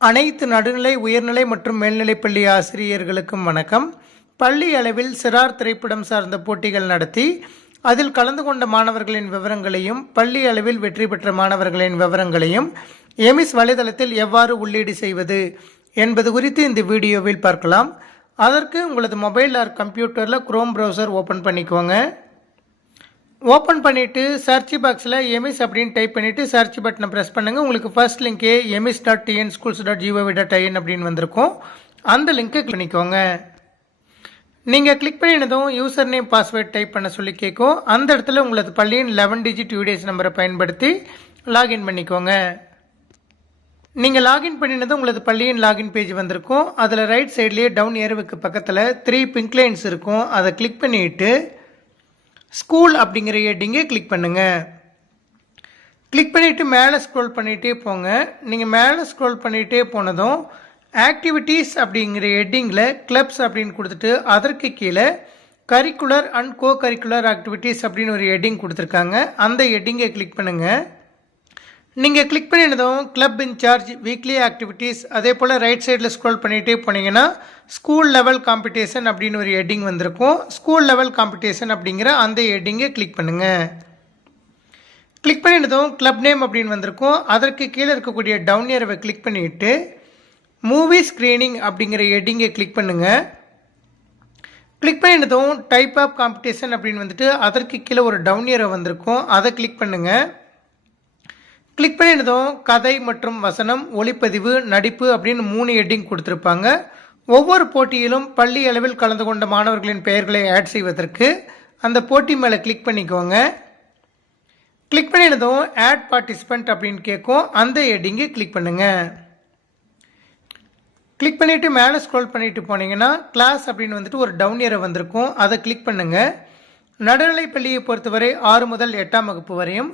அனைத்து நடுநிலை, உயர்நிலை மற்றும் மேல்நிலைப்பள்ளி ஆசிரியர்களுக்கும் வணக்கம். பள்ளி அளவில் சிறார் திரைப்படம் சார்ந்த போட்டிகள் நடத்தி அதில் கலந்து கொண்ட மாணவர்களின் விவரங்களையும் பள்ளி அளவில் வெற்றி பெற்ற மாணவர்களின் விவரங்களையும் எமிஸ் வலைதளத்தில் எவ்வாறு உள்ளீடு செய்வது என்பது குறித்து இந்த வீடியோவில் பார்க்கலாம். அதற்கு உங்களது மொபைல் ஆர் கம்ப்யூட்டரில் குரோம் ப்ரௌசர் ஓப்பன் பண்ணிக்கோங்க. ஓப்பன் பண்ணிவிட்டு சர்ச் பாக்ஸில் எமிஸ் அப்படின்னு டைப் பண்ணிவிட்டு சர்ச் பட்டனை ப்ரெஸ் பண்ணுங்கள். உங்களுக்கு ஃபர்ஸ்ட் லிங்கே emis.tnschools.gov.in அப்படின்னு வந்திருக்கும். அந்த லிங்க்கை கிளிக் பண்ணிக்கோங்க. நீங்கள் கிளிக் பண்ணினதும் யூசர் நேம் பாஸ்வேர்ட் டைப் பண்ண சொல்லி கேட்கும். அந்த இடத்துல உங்களது பள்ளியின் 11 டிஜிட் யூடிஎஸ் நம்பரை பயன்படுத்தி லாகின் பண்ணிக்கோங்க. நீங்கள் லாகின் பண்ணினதும் உங்களது பள்ளியின் லாகின் பேஜ் வந்திருக்கும். அதில் ரைட் சைட்லேயே டவுன் ஏரோவுக்கு பக்கத்தில் 3 பிங்க் லைன்ஸ் இருக்கும். அதை கிளிக் பண்ணிவிட்டு ஸ்கூல் அப்படிங்கிற ஹெட்டிங்கை கிளிக் பண்ணுங்கள். கிளிக் பண்ணிவிட்டு மேலே ஸ்க்ரோல் பண்ணிகிட்டே போங்க. நீங்கள் மேலே ஸ்க்ரோல் பண்ணிகிட்டே போனதும் ஆக்டிவிட்டீஸ் அப்படிங்கிற ஹெட்டிங்கில் கிளப்ஸ் அப்படின்னு கொடுத்துட்டு அதற்கு கீழே curricular and co curricular activities அப்படின்னு ஒரு ஹெட்டிங் கொடுத்துருக்காங்க. அந்த ஹெட்டிங்கை கிளிக் பண்ணுங்கள். நீங்கள் கிளிக் பண்ணினதும் கிளப் இன்சார்ஜ், வீக்லி ஆக்டிவிட்டீஸ், அதே போல் ரைட் சைடில் ஸ்க்ரோல் பண்ணிகிட்டே போனீங்கன்னா ஸ்கூல் லெவல் காம்படிஷன் அப்படின்னு ஒரு ஹெட்டிங் வந்திருக்கும். ஸ்கூல் லெவல் காம்படிஷன் அப்படிங்கிற அந்த ஹெட்டிங்கை கிளிக் பண்ணுங்கள். கிளிக் பண்ணினதும் கிளப் நேம் அப்படின்னு வந்திருக்கும். அதற்கு கீழே இருக்கக்கூடிய டவுன் ஏரோவை கிளிக் பண்ணிவிட்டு மூவி ஸ்க்ரீனிங் அப்படிங்கிற ஹெட்டிங்கை கிளிக் பண்ணுங்கள். கிளிக் பண்ணினதும் டைப் ஆஃப் காம்படிஷன் அப்படின்னு வந்துட்டு அதற்கு கீழே ஒரு டவுன் ஏரோ வந்திருக்கும். அதை கிளிக் பண்ணுங்கள். கிளிக் பண்ணினதும் கதை மற்றும் வசனம், ஒளிப்பதிவு, நடிப்பு அப்படின்னு 3 ஹெட்டிங் கொடுத்துருப்பாங்க. ஒவ்வொரு போட்டியிலும் பள்ளி அளவில் கலந்து கொண்ட மாணவர்களின் பெயர்களை ஆட் செய்வதற்கு அந்த போட்டி மேலே கிளிக் பண்ணிக்கோங்க. கிளிக் பண்ணினதும் ஆட் பார்ட்டிசிபெண்ட் அப்படின்னு கேட்கும். அந்த ஹெட்டிங்கை கிளிக் பண்ணுங்கள். கிளிக் பண்ணிவிட்டு மேலே ஸ்க்ரோல் பண்ணிட்டு போனீங்கன்னா கிளாஸ் அப்படின்னு வந்துட்டு ஒரு டவுன் ஏரோ வந்திருக்கும். அதை கிளிக் பண்ணுங்கள். நடுநிலை பள்ளியை பொறுத்தவரை 6 முதல் 8ஆம் வகுப்பு வரையும்,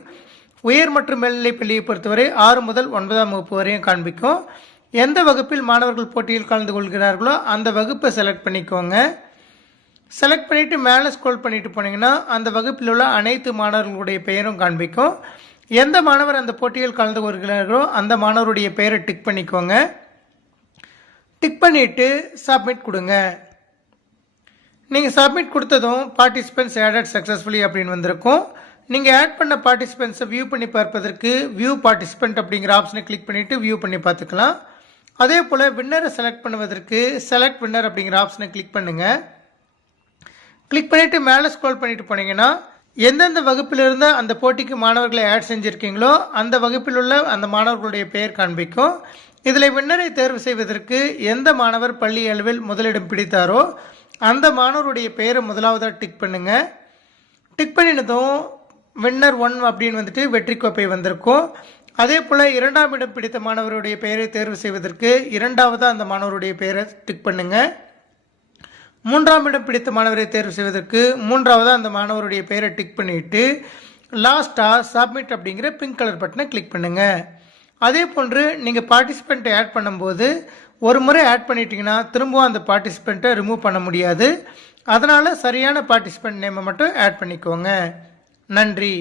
உயர் மற்றும் மேல்நிலை பள்ளியை பொறுத்தவரை 6 முதல் 9ஆம் வகுப்பு வரையும் காண்பிக்கும். எந்த வகுப்பில் மாணவர்கள் போட்டியில் கலந்து கொள்கிறார்களோ அந்த வகுப்பை செலக்ட் பண்ணிக்கோங்க. செலக்ட் பண்ணிவிட்டு மேலே ஸ்க்ரோல் பண்ணிட்டு போனீங்கன்னா அந்த வகுப்பில் உள்ள அனைத்து மாணவர்களுடைய பெயரும் காண்பிக்கும். எந்த மாணவர் அந்த போட்டியில் கலந்து கொள்கிறார்களோ அந்த மாணவருடைய பெயரை டிக் பண்ணிக்கோங்க. டிக் பண்ணிவிட்டு சப்மிட் கொடுங்க. நீங்கள் சப்மிட் கொடுத்ததும் பார்ட்டிசிபென்ட்ஸ் ஆடட் சக்ஸஸ்ஃபுல்லி அப்படின்னு வந்திருக்கும். நீங்கள் ஆட் பண்ண பார்ட்டிசிபென்ட்ஸை வியூ பண்ணி பார்ப்பதற்கு வியூ பார்ட்டிசிபெண்ட் அப்படிங்கிற ஆப்ஷனை கிளிக் பண்ணிவிட்டு வியூ பண்ணி பார்த்துக்கலாம். அதே போல் வின்னரை செலக்ட் பண்ணுவதற்கு செலக்ட் வின்னர் அப்படிங்கிற ஆப்ஷனை கிளிக் பண்ணுங்கள். கிளிக் பண்ணிவிட்டு மேலே ஸ்க்ரோல் பண்ணிட்டு போனீங்கன்னா எந்தெந்த வகுப்பிலிருந்து அந்த போட்டிக்கு மாணவர்களை ஆட் செஞ்சுருக்கீங்களோ அந்த வகுப்பில் உள்ள அந்த மாணவர்களுடைய பெயர் காண்பிக்கும். இதில் வின்னரை தேர்வு செய்வதற்கு எந்த மாணவர் பள்ளி அளவில் முதலிடம் பிடித்தாரோ அந்த மாணவருடைய பெயரை முதலாவதாக டிக் பண்ணுங்கள். டிக் பண்ணினதும் வின்னர் 1 அப்படின்னு வந்துட்டு வெற்றி கோப்பை வந்திருக்கும். அதே போல் 2ஆம் இடம் பிடித்த மாணவருடைய பெயரை தேர்வு செய்வதற்கு 2ஆவதாக அந்த மாணவருடைய பெயரை டிக் பண்ணுங்கள். 3ஆம் இடம் பிடித்த மாணவரை தேர்வு செய்வதற்கு 3ஆவதாக அந்த மாணவருடைய பெயரை டிக் பண்ணிவிட்டு லாஸ்ட்டாக சப்மிட் அப்படிங்கிற பிங்க் கலர் பட்டனை கிளிக் பண்ணுங்கள். அதே போன்று நீங்கள் பார்ட்டிசிபெண்ட்டை ஆட் பண்ணும்போது ஒரு முறை ஆட் பண்ணிட்டீங்கன்னா திரும்பவும் அந்த பார்ட்டிசிபெண்ட்டை ரிமூவ் பண்ண முடியாது. அதனால் சரியான பார்ட்டிசிபெண்ட் நேமை மட்டும் ஆட் பண்ணிக்கோங்க. நன்றி.